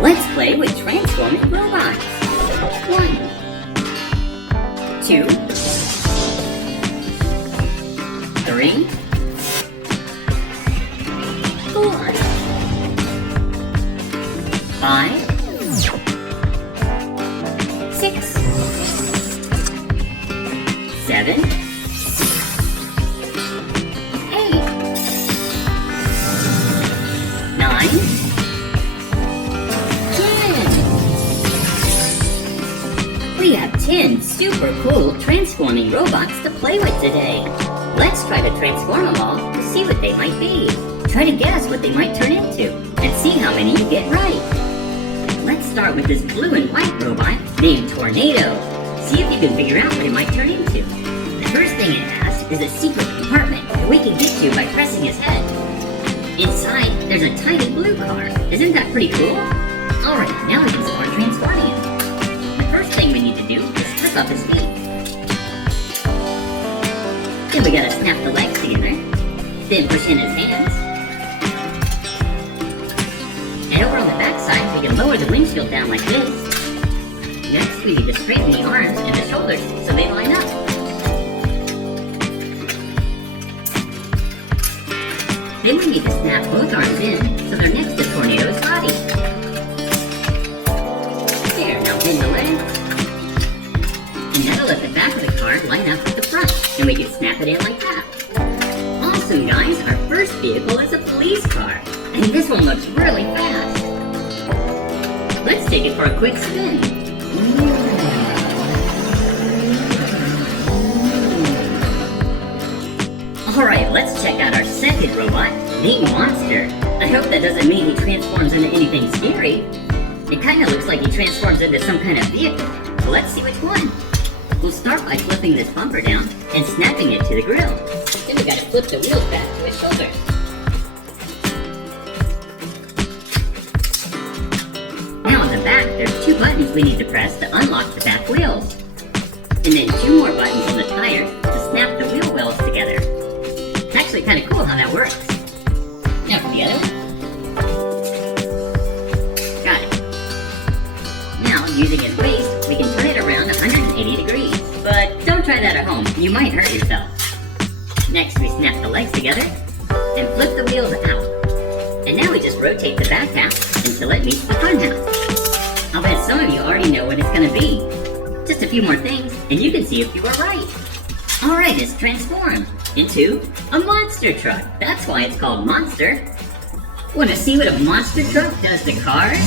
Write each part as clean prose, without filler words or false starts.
Let's play with transforming robots. 1, 2, 3, 4, 5, 6, 7, 8, 9, 10. We have 10 super cool transforming robots to play with today. Let's try to transform them all to see what they might be. Try to guess what they might turn into and see how many you get right. Let's start with this blue and white robot named Tornado. See if you can figure out what it might turn into. The first thing it has is a secret compartment that we can get to by pressing his head. Inside, there's a tiny blue car. Isn't that pretty cool? Alright, now we can start transforming him. The first thing we need to do is strip up his feet. Then we gotta snap the legs together. Then push in his hands. And over on the back side, we can lower the windshield down like this. Next, we need to straighten the arms and the shoulders so they line up. Then we need to snap both arms in so they're next to Tornado's body. There, now bend the legs. And that'll let the back of the car line up with the front. And we can snap it in like that. Awesome, guys! Our first vehicle is a police car. And this one looks really fast. Let's take it for a quick spin. Alright, let's check out our second robot, named Monster. I hope that doesn't mean he transforms into anything scary. It kinda looks like he transforms into some kind of vehicle. So let's see which one. We'll start by flipping this bumper down and snapping it to the grill. Then we gotta flip the wheels back to his shoulder. Now on the back, there's 2 buttons we need to press to unlock the back wheels. And then 2 more buttons on the tires to snap the wheel wells together. It's actually kind of cool how that works. Now for the other one. Got it. Now, using his waist, we can turn it around 180 degrees. But don't try that at home, you might hurt yourself. Next, we snap the legs together and flip the wheels out. And now we just rotate the back half until it meets the front half. I'll bet some of you already know what it's gonna be. Just a few more things, and you can see if you were right. Alright, it's transformed into a monster truck. That's why it's called Monster. Want to see what a monster truck does to cars?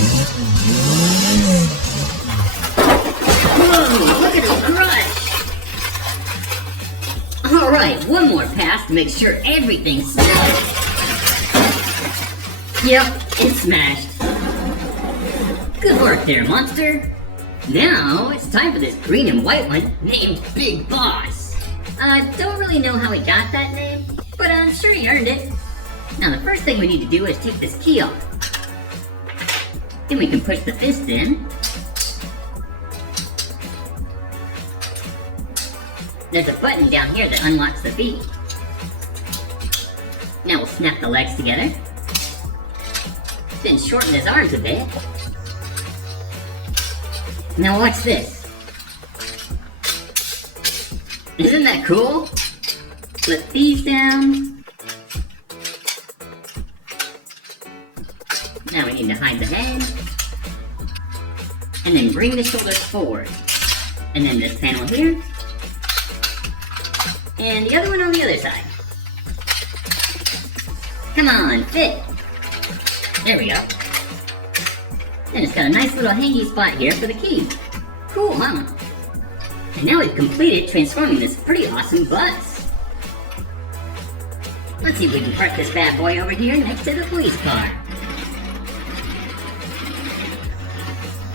Whoa, look at the crush! Alright, one more pass to make sure everything's smashed. Yep, it's smashed. Good work there, Monster. Now, it's time for this green and white one named Big Boss. Don't really know how he got that name, but I'm sure he earned it. Now, the first thing we need to do is take this key off. Then we can push the fist in. There's a button down here that unlocks the feet. Now we'll snap the legs together. Then shorten his arms a bit. Now watch this. Isn't that cool? Flip these down. Now we need to hide the head. And then bring the shoulders forward. And then this panel here. And the other one on the other side. Come on, fit. There we go. And it's got a nice little hangy spot here for the key. Cool, huh? And now we've completed transforming this pretty awesome bus. Let's see if we can park this bad boy over here next to the police car.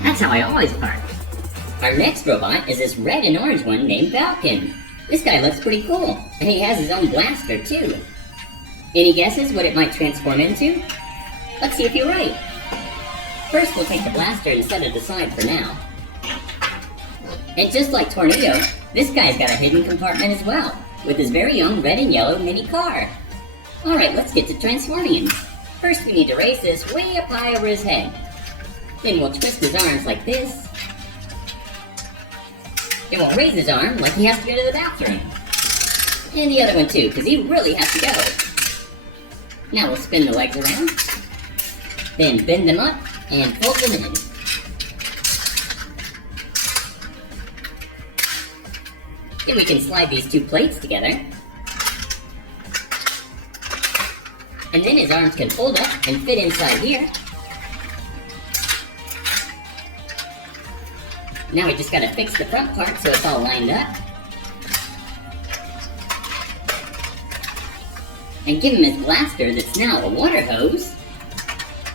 That's how I always park. Our next robot is this red and orange one named Falcon. This guy looks pretty cool, and he has his own blaster too. Any guesses what it might transform into? Let's see if you're right. First we'll take the blaster and set it aside for now. And just like Tornado, this guy's got a hidden compartment as well, with his very own red and yellow mini car. Alright, let's get to transforming him. First we need to raise this way up high over his head. Then we'll twist his arms like this. Then we'll raise his arm like he has to go to the bathroom. And the other one too, because he really has to go. Now we'll spin the legs around. Then bend them up and fold them in. Then we can slide these two plates together. And then his arms can fold up and fit inside here. Now we just gotta fix the front part so it's all lined up. And give him his blaster that's now a water hose.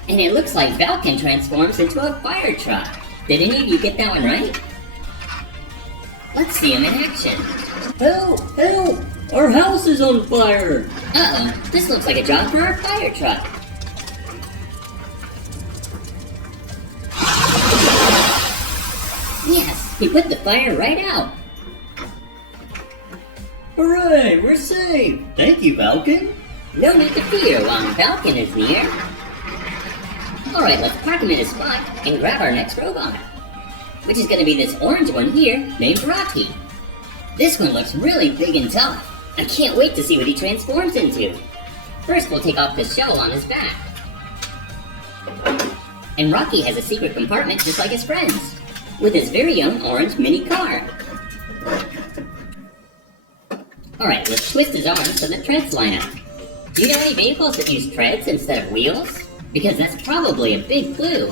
And it looks like Valken transforms into a fire truck. Did any of you get that one right? Let's see him in action. Help! Help! Our house is on fire! Uh-oh, this looks like a job for our fire truck. Yes, he put the fire right out. Hooray! We're safe! Thank you, Valken! No need to fear while Valken is near. Alright, let's park him in his spot and grab our next robot. Which is gonna be this orange one here, named Rocky. This one looks really big and tough. I can't wait to see what he transforms into. First, we'll take off the shell on his back. And Rocky has a secret compartment just like his friends, with his very own orange mini car. Alright, let's twist his arms so the treads line up. Do you know any vehicles that use treads instead of wheels? Because that's probably a big clue.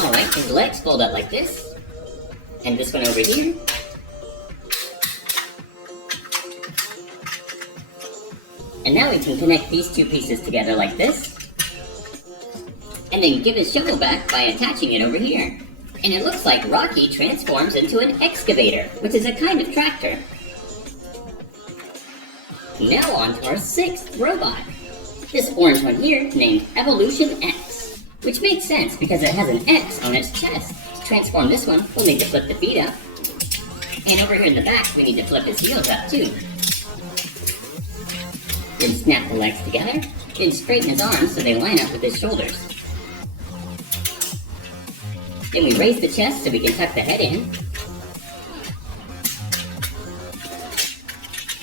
Alright, his legs fold up like this. And this one over here. And now we can connect these two pieces together like this. And then give his shovel back by attaching it over here. And it looks like Rocky transforms into an excavator, which is a kind of tractor. Now on to our sixth robot. This orange one here, named Evolution X. Which makes sense because it has an X on its chest. To transform this one, we'll need to flip the feet up. And over here in the back, we need to flip his heels up too. Then snap the legs together, then straighten his arms so they line up with his shoulders. Then we raise the chest so we can tuck the head in.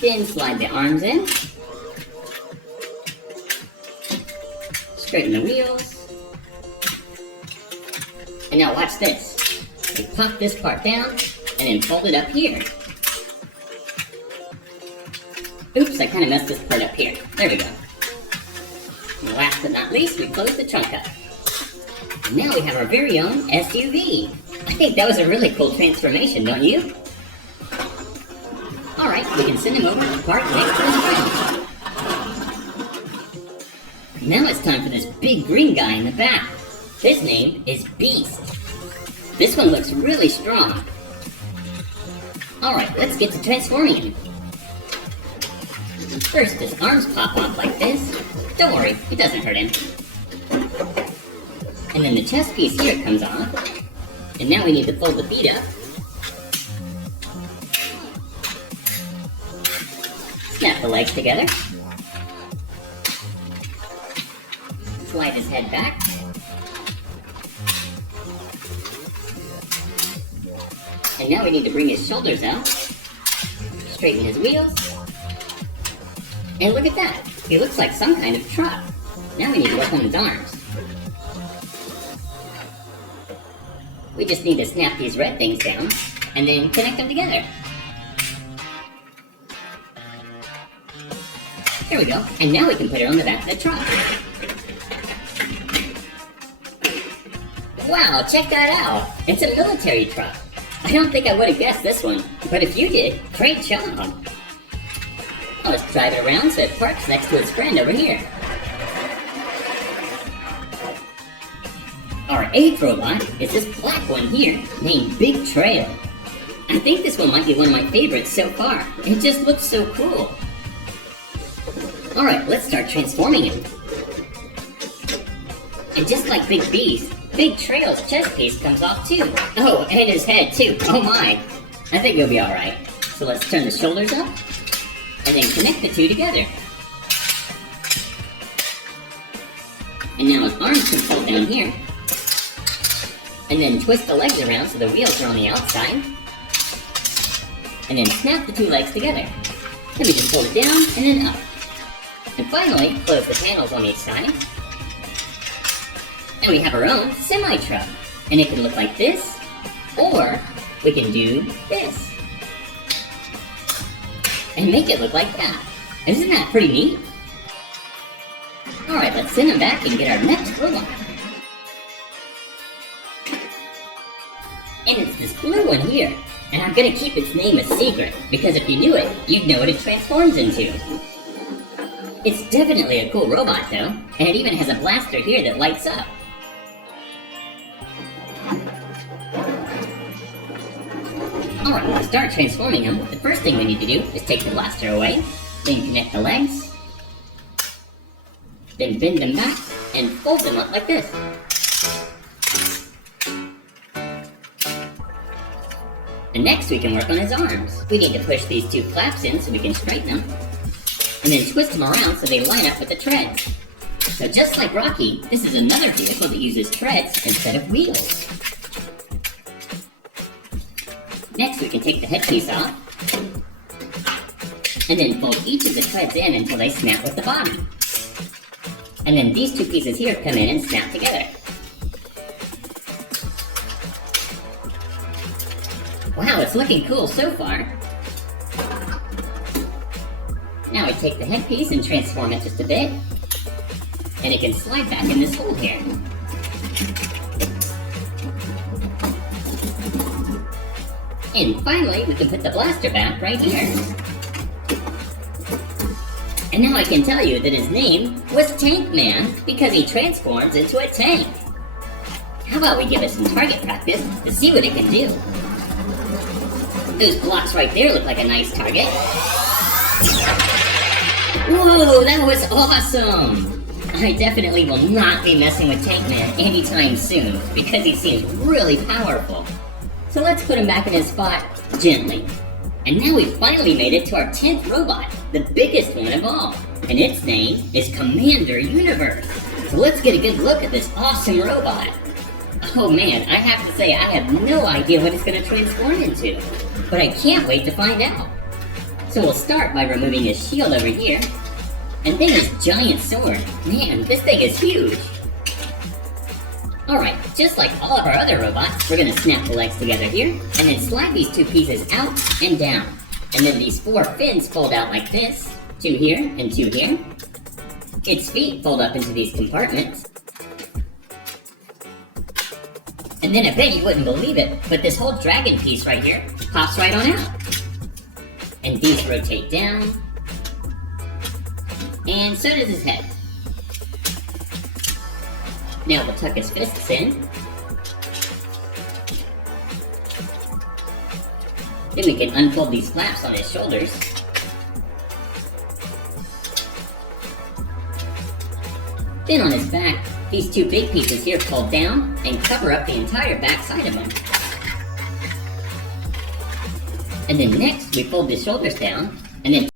Then slide the arms in. Straighten the wheels. And now watch this. We pop this part down and then fold it up here. Oops, I kind of messed this part up here. There we go. And last but not least, we close the trunk up. And now we have our very own SUV. I think that was a really cool transformation, don't you? Alright, we can send him over to park next to his friend. Now it's time for this big green guy in the back. His name is Beast. This one looks really strong. Alright, let's get to transforming him. First, his arms pop off like this. Don't worry, it doesn't hurt him. And then the chest piece here comes off. And now we need to fold the feet up. Snap the legs together. Slide his head back. And now we need to bring his shoulders out. Straighten his wheels. And look at that! He looks like some kind of truck. Now we need to work on his arms. We just need to snap these red things down, and then connect them together. There we go, and now we can put it on the back of the truck. Wow, check that out! It's a military truck. I don't think I would have guessed this one, but if you did, great job! Oh, let's drive it around so it parks next to its friend over here. Our eighth robot is this black one here, named Big Trail. I think this one might be one of my favorites so far. It just looks so cool. Alright, let's start transforming him. And just like Big Beast, Big Trail's chest piece comes off too. Oh, and his head too. Oh my. I think he'll be alright. So let's turn the shoulders up. And then connect the two together. And now his arms can fold down here. And then twist the legs around so the wheels are on the outside. And then snap the two legs together. Then we just fold it down and then up. And finally, close the panels on each side. And we have our own semi-truck. And it can look like this, or we can do this. And make it look like that. Isn't that pretty neat? Alright, let's send them back and get our next robot. And it's this blue one here. And I'm gonna keep its name a secret, because if you knew it, you'd know what it transforms into. It's definitely a cool robot though, and it even has a blaster here that lights up. Alright, to start transforming them, the first thing we need to do is take the blaster away, then connect the legs, then bend them back, and fold them up like this. And next we can work on his arms. We need to push these two flaps in so we can straighten them, and then twist them around so they line up with the treads. So just like Rocky, this is another vehicle that uses treads instead of wheels. Next we can take the headpiece off, and then fold each of the treads in until they snap with the body. And then these two pieces here come in and snap together. Wow, it's looking cool so far. Now I take the headpiece and transform it just a bit, and it can slide back in this hole here. And finally, we can put the blaster back right here. And now I can tell you that his name was Tank Man because he transforms into a tank. How about we give it some target practice to see what it can do? Those blocks right there look like a nice target. Whoa, that was awesome! I definitely will not be messing with Tank Man anytime soon because he seems really powerful. So let's put him back in his spot gently. And now we've finally made it to our 10th robot, the biggest one of all. And its name is Commander Universe. So let's get a good look at this awesome robot. Oh man, I have to say I have no idea what it's going to transform into. But I can't wait to find out. So we'll start by removing his shield over here. And then his giant sword. Man, this thing is huge. Alright, just like all of our other robots, we're gonna snap the legs together here, and then slide these two pieces out and down. And then these four fins fold out like this, two here and two here. Its feet fold up into these compartments. And then I bet you wouldn't believe it, but this whole dragon piece right here pops right on out. And these rotate down. And so does his head. Now we'll tuck his fists in. Then we can unfold these flaps on his shoulders. Then on his back, these two big pieces here fold down and cover up the entire back side of him. And then next, we fold the shoulders down, and then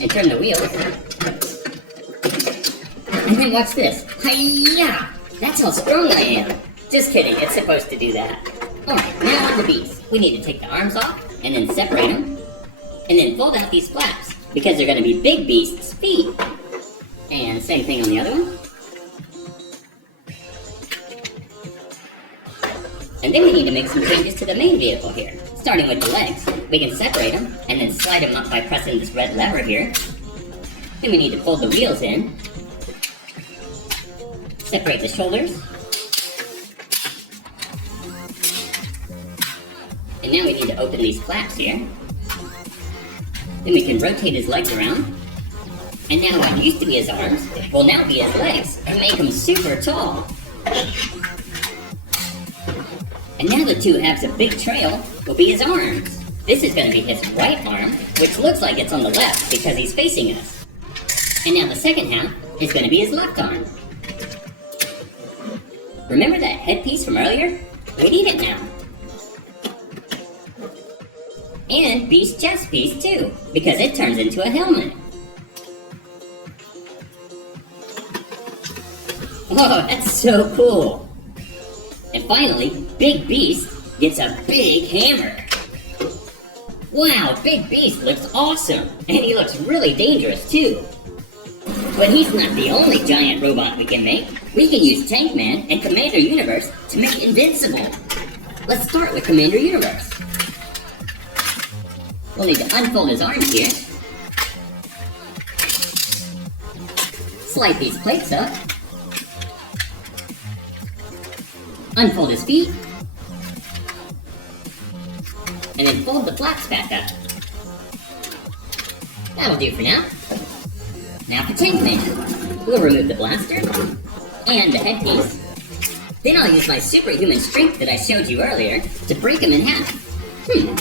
and turn the wheels. And then watch this. Hi-ya! That's how strong I am. Just kidding, it's supposed to do that. Alright, now on the beast. We need to take the arms off, and then separate them. And then fold out these flaps, because they're going to be big beast's feet. And same thing on the other one. And then we need to make some changes to the main vehicle here. Starting with the legs, we can separate them, and then slide them up by pressing this red lever here. Then we need to fold the wheels in. Separate the shoulders. And now we need to open these flaps here. Then we can rotate his legs around. And now what used to be his arms will now be his legs and make him super tall. And now the two halves of Big Trail will be his arms. This is going to be his right arm, which looks like it's on the left because he's facing us. And now the second half is going to be his left arm. Remember that headpiece from earlier? We need it now. And Beast's chest piece too, because it turns into a helmet. Oh, that's so cool! And finally, Big Beast gets a big hammer. Wow, Big Beast looks awesome, and he looks really dangerous too. But he's not the only giant robot we can make. We can use Tank Man and Commander Universe to make Invincible. Let's start with Commander Universe. We'll need to unfold his arms here. Slide these plates up. Unfold his feet. And then fold the flaps back up. That'll do for now. Now for Tank Man. We'll remove the blaster and the headpiece. Then I'll use my superhuman strength that I showed you earlier to break him in half.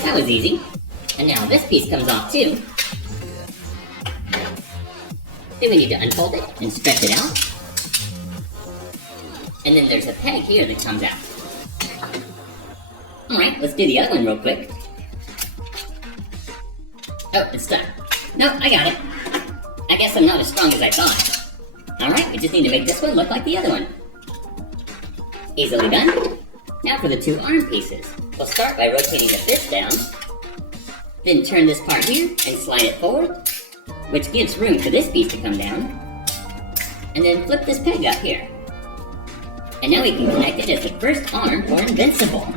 That was easy. And now this piece comes off too. Then we need to unfold it and stretch it out. And then there's a peg here that comes out. Alright, let's do the other one real quick. Oh, it's stuck. No, I got it. I guess I'm not as strong as I thought. Alright, we just need to make this one look like the other one. Easily done. Now for the two arm pieces. We'll start by rotating the fist down. Then turn this part here and slide it forward, which gives room for this piece to come down. And then flip this peg up here. And now we can connect it as the first arm for Invincible.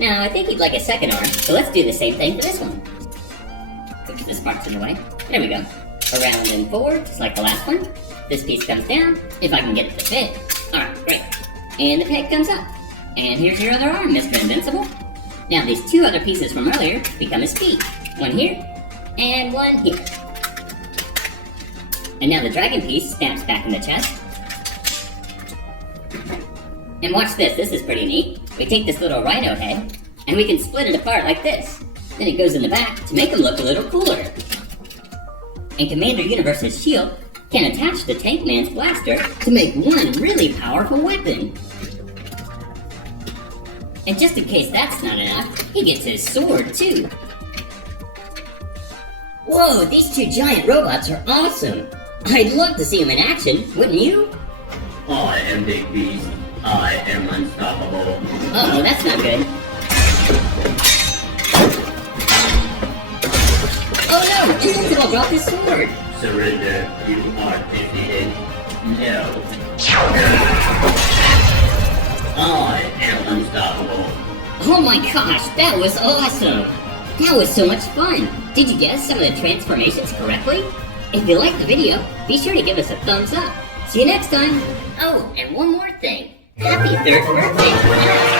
Now, I think he'd like a second arm, so let's do the same thing for this one. Oops, this part's in the way. There we go. Around and forward, just like the last one. This piece comes down, if I can get it to fit. Alright, great. And the peg comes up. And here's your other arm, Mr. Invincible. Now these two other pieces from earlier become his feet. One here, and one here. And now the dragon piece snaps back in the chest. And watch this, this is pretty neat. We take this little rhino head, and we can split it apart like this. Then it goes in the back to make him look a little cooler. And Commander Universe's shield can attach to Tank Man's blaster to make one really powerful weapon. And just in case that's not enough, he gets his sword too. Whoa, these two giant robots are awesome! I'd love to see them in action, wouldn't you? I am Big Beast. I am unstoppable. Uh-oh, that's not good. Oh no! Invincible dropped his sword! Surrender, you are defeated. No. I am unstoppable. Oh my gosh, that was awesome! That was so much fun! Did you guess some of the transformations correctly? If you liked the video, be sure to give us a thumbs up. See you next time! Oh, and one more thing. Happy 3rd birthday to us!